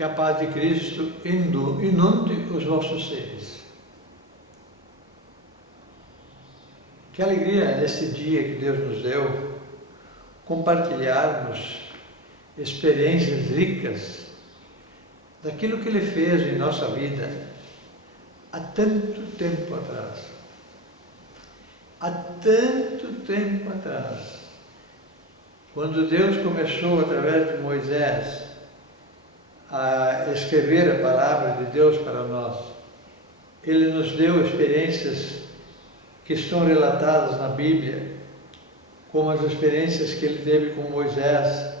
Que a paz de Cristo inunde os vossos seres. Que alegria nesse dia que Deus nos deu compartilharmos experiências ricas daquilo que Ele fez em nossa vida há tanto tempo atrás. Há tanto tempo atrás, quando Deus começou através de Moisés a escrever a palavra de Deus para nós, Ele nos deu experiências que estão relatadas na Bíblia, como as experiências que Ele teve com Moisés,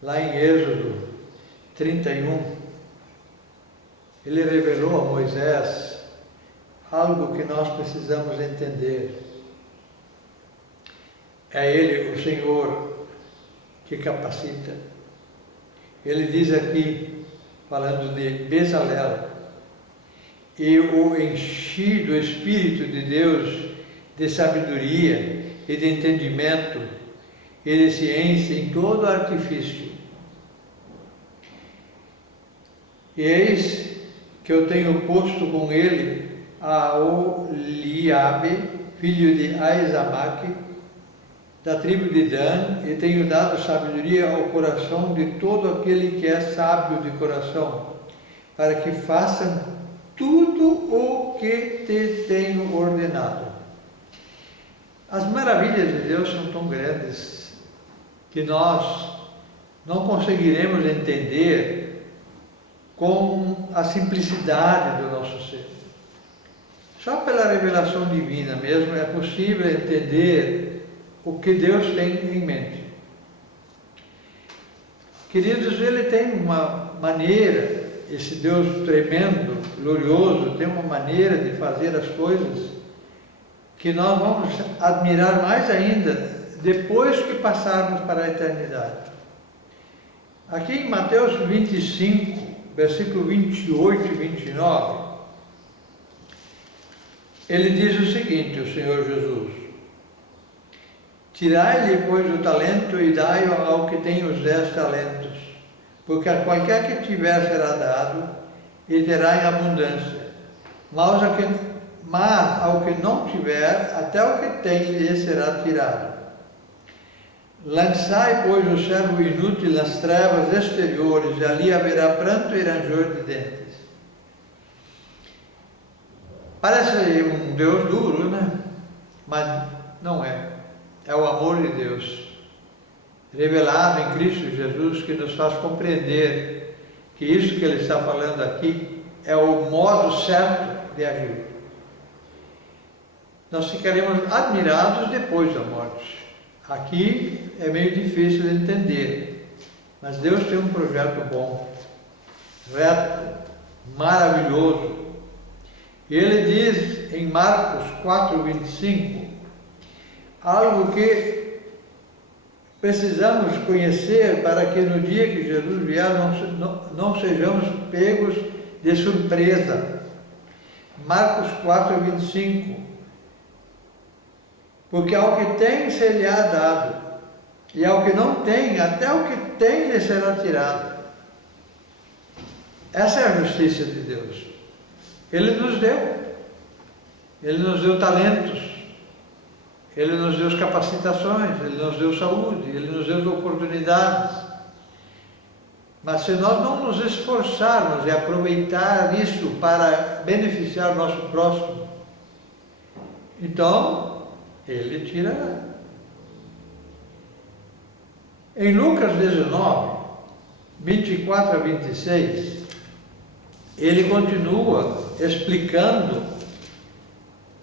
lá em Êxodo 31. Ele revelou a Moisés algo que nós precisamos entender. É Ele, o Senhor, que capacita. Ele diz aqui, falando de Bezalel, e o enchi do Espírito de Deus de sabedoria e de entendimento e de ciência em todo artifício. E eis que eu tenho posto com ele a Oliabe, filho de Aizamaque, da tribo de Dan, e tenho dado sabedoria ao coração de todo aquele que é sábio de coração, para que façam tudo o que te tenho ordenado. As maravilhas de Deus são tão grandes que nós não conseguiremos entender com a simplicidade do nosso ser. Só pela revelação divina mesmo é possível entender o que Deus tem em mente. Queridos, Ele tem uma maneira, esse Deus tremendo, glorioso, tem uma maneira de fazer as coisas que nós vamos admirar mais ainda depois que passarmos para a eternidade. Aqui em Mateus 25, versículo 28 e 29, Ele diz o seguinte, o Senhor Jesus: tirai-lhe, pois, o talento e dai-o ao que tem os 10 talentos, porque a qualquer que tiver será dado e terá em abundância, mas ao que não tiver, até o que tem lhe será tirado. Lançai, pois, o servo inútil nas trevas exteriores, e ali haverá pranto e ranger de dentes. Parece um Deus duro, né? Mas não é. É o amor de Deus, revelado em Cristo Jesus, que nos faz compreender que isso que Ele está falando aqui é o modo certo de agir. Nós ficaremos admirados depois da morte. Aqui é meio difícil de entender, mas Deus tem um projeto bom, reto, maravilhoso. E Ele diz em Marcos 4:25, algo que precisamos conhecer para que no dia que Jesus vier não sejamos pegos de surpresa. Marcos 4:25, porque ao que tem ser-lhe-á dado, e ao que não tem, até o que tem lhe será tirado. Essa é a justiça de Deus. Ele nos deu talentos, Ele nos deu capacitações, Ele nos deu saúde, Ele nos deu oportunidades. Mas se nós não nos esforçarmos e aproveitar isso para beneficiar o nosso próximo, então Ele tirará. Em Lucas 19, 24 a 26, Ele continua explicando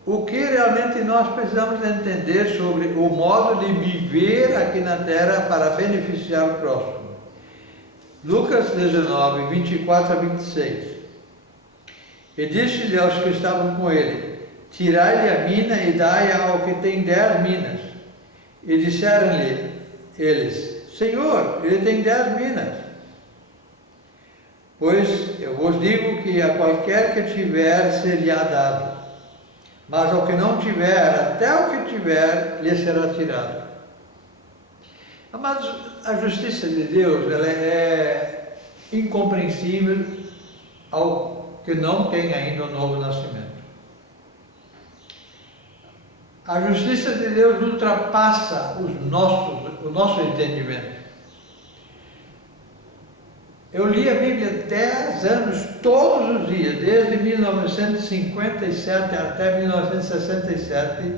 o que realmente nós precisamos entender sobre o modo de viver aqui na terra para beneficiar o próximo. Lucas 19, 24 a 26. E disse-lhe aos que estavam com ele: tirai-lhe a mina e dai-a ao que tem 10 minas. E disseram-lhe eles: Senhor, ele tem 10 minas. Pois eu vos digo que a qualquer que tiver ser-lhe-á dado, mas ao que não tiver, até o que tiver, lhe será tirado. Amados, a justiça de Deus, ela é incompreensível ao que não tem ainda o novo nascimento. A justiça de Deus ultrapassa o nosso entendimento. Eu li a Bíblia 10 anos, todos os dias, desde 1957 até 1967,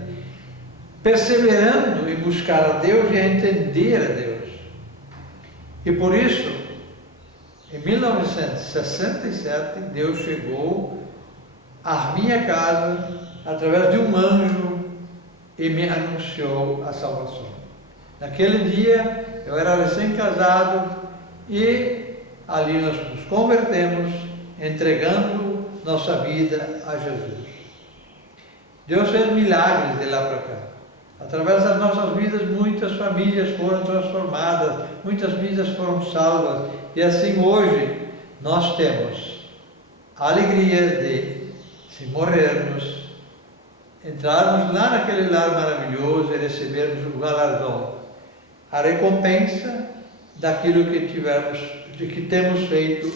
perseverando em buscar a Deus e a entender a Deus. E por isso, em 1967, Deus chegou à minha casa através de um anjo e me anunciou a salvação. Naquele dia, eu era recém-casado e ali nós nos convertemos, entregando nossa vida a Jesus. Deus fez milagres de lá para cá. Através das nossas vidas, muitas famílias foram transformadas, muitas vidas foram salvas. E assim hoje, nós temos a alegria de, se morrermos, entrarmos lá naquele lar maravilhoso e recebermos o galardão, a recompensa daquilo que temos feito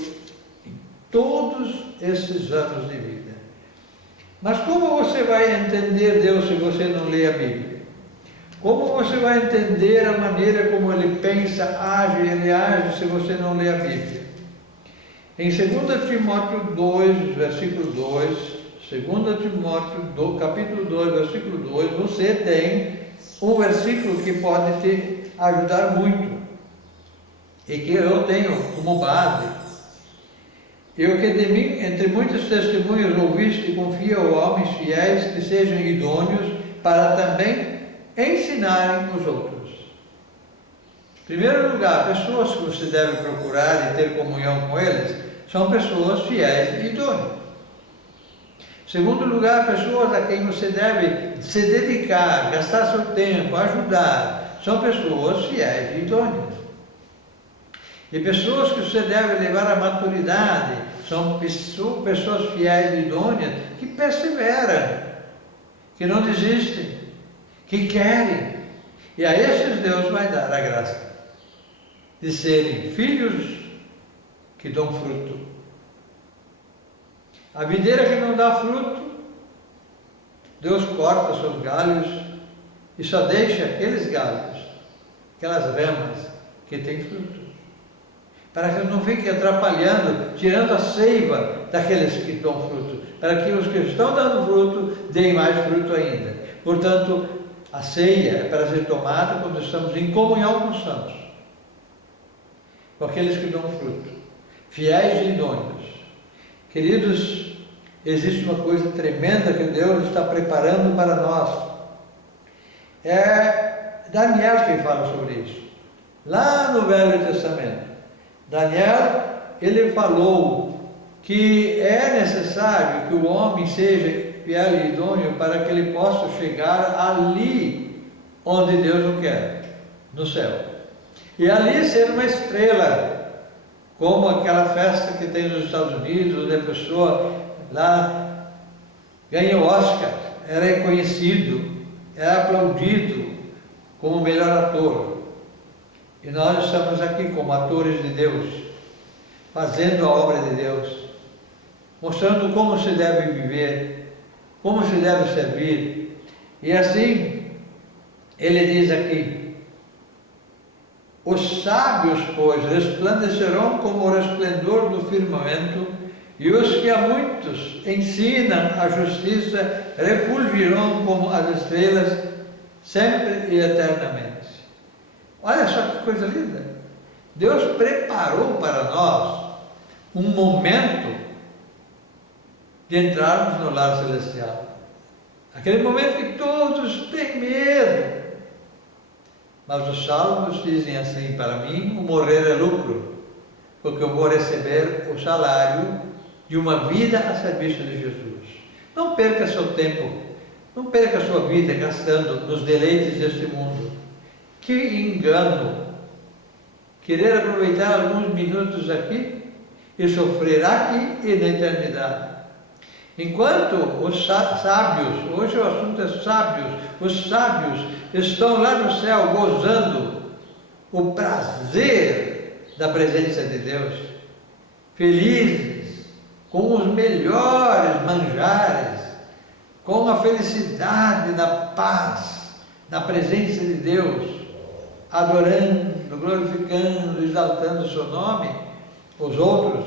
em todos esses anos de vida. Mas como você vai entender Deus se você não lê a Bíblia? Como você vai entender a maneira como Ele pensa, Ele age se você não lê a Bíblia? Em 2 Timóteo 2, versículo 2, 2 Timóteo, capítulo 2, versículo 2, você tem um versículo que pode te ajudar muito e que eu tenho como base. Eu que de mim, entre muitos testemunhos ouviste, confia a homens fiéis que sejam idôneos para também ensinarem os outros. Em primeiro lugar, pessoas que você deve procurar e ter comunhão com eles são pessoas fiéis e idôneas. Em segundo lugar, pessoas a quem você deve se dedicar, gastar seu tempo, ajudar, são pessoas fiéis e idôneas. E pessoas que você deve levar à maturidade são pessoas fiéis e idôneas que perseveram, que não desistem, que querem. E a esses Deus vai dar a graça de serem filhos que dão fruto. A videira que não dá fruto, Deus corta seus galhos e só deixa aqueles galhos, aquelas ramas que têm fruto, para que não fiquem atrapalhando, tirando a seiva daqueles que dão fruto, para que os que estão dando fruto deem mais fruto ainda. Portanto, a ceia é para ser tomada quando estamos em comunhão com os santos, com aqueles que dão fruto, fiéis e idôneos. Queridos, existe uma coisa tremenda que Deus está preparando para nós. É Daniel quem fala sobre isso. Lá no Velho Testamento, Daniel, ele falou que é necessário que o homem seja fiel e idôneo para que ele possa chegar ali onde Deus o quer, no céu. E ali ser uma estrela, como aquela festa que tem nos Estados Unidos, onde a pessoa lá ganha o Oscar, era reconhecido, era aplaudido como o melhor ator. E nós estamos aqui como atores de Deus, fazendo a obra de Deus, mostrando como se deve viver, como se deve servir. E assim, ele diz aqui: os sábios, pois, resplandecerão como o resplendor do firmamento, e os que a muitos ensinam a justiça refulgirão como as estrelas, sempre e eternamente. Olha só que coisa linda! Deus preparou para nós um momento de entrarmos no lar celestial. Aquele momento que todos têm medo. Mas os salvos dizem assim: para mim o morrer é lucro, porque eu vou receber o salário de uma vida a serviço de Jesus. Não perca seu tempo, não perca sua vida gastando nos deleites deste mundo. Que engano! Querer aproveitar alguns minutos aqui e sofrer aqui e na eternidade. Enquanto os sábios, hoje o assunto é sábios, os sábios estão lá no céu gozando o prazer da presença de Deus. felizes, com os melhores manjares, com a felicidade na paz, na presença de Deus, adorando, glorificando, exaltando o seu nome, os outros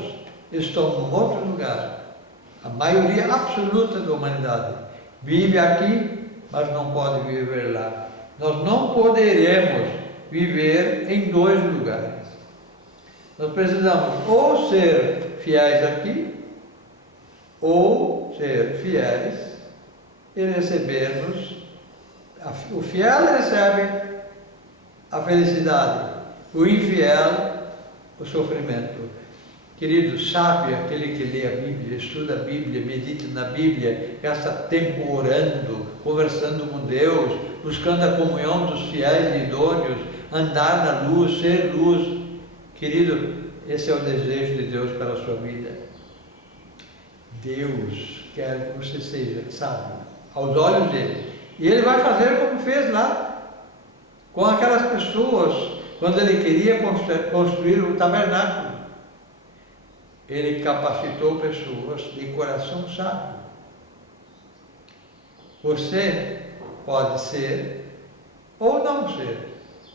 estão em outro lugar. A maioria absoluta da humanidade vive aqui, mas não pode viver lá. Nós não poderemos viver em dois lugares. Nós precisamos ou ser fiéis aqui, ou ser fiéis e recebermos. O fiel recebe a felicidade, o infiel o sofrimento. Querido, sábio é aquele que lê a Bíblia, estuda a Bíblia, medita na Bíblia, gasta tempo orando, conversando com Deus, buscando a comunhão dos fiéis e idôneos, andar na luz, ser luz. Querido, esse é o desejo de Deus para a sua vida. Deus quer que você seja sábio aos olhos dele. E ele vai fazer como fez lá, com aquelas pessoas, quando ele queria construir o tabernáculo. Ele capacitou pessoas de coração sábio. Você pode ser ou não ser.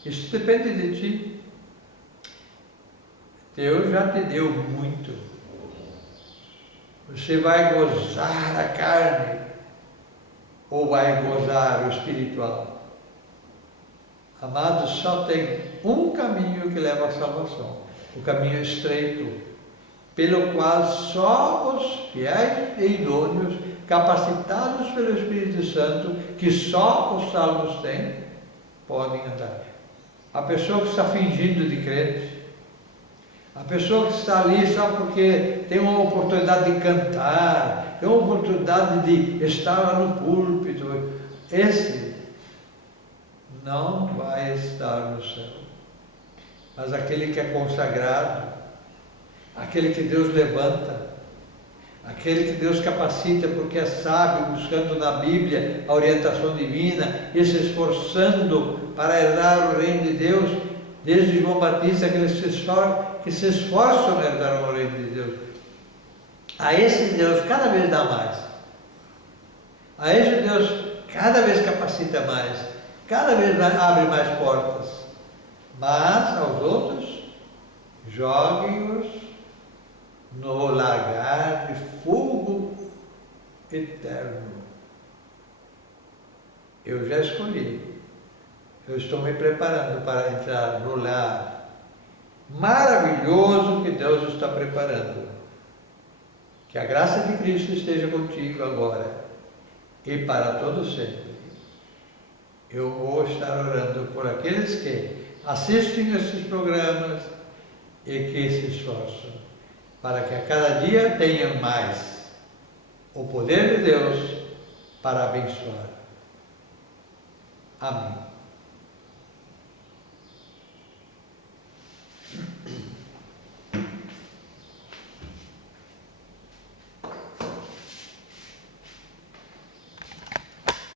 Isso depende de ti. Deus já te deu muito. Você vai gozar a carne ou vai gozar o espiritual? Amados, só tem um caminho que leva à salvação, o caminho estreito, pelo qual só os fiéis e idôneos, capacitados pelo Espírito Santo, que só os salvos têm, podem andar. A pessoa que está fingindo de crente, a pessoa que está ali só porque tem uma oportunidade de cantar, tem uma oportunidade de estar lá no púlpito, esse não vai estar no céu. Mas aquele que é consagrado, aquele que Deus levanta, aquele que Deus capacita porque é sábio, buscando na Bíblia a orientação divina e se esforçando para herdar o reino de Deus, desde João Batista, aqueles que se esforçam em herdar o reino de Deus. A esse Deus cada vez dá mais. A esse Deus cada vez capacita mais, cada vez abre mais portas. Mas aos outros, joguem-os no lagar de fogo eterno. Eu já escolhi. Eu estou me preparando para entrar no lar maravilhoso que Deus está preparando. Que a graça de Cristo esteja contigo agora e para todo sempre. Eu vou estar orando por aqueles que assistem esses programas e que se esforçam para que a cada dia tenham mais o poder de Deus para abençoar. Amém.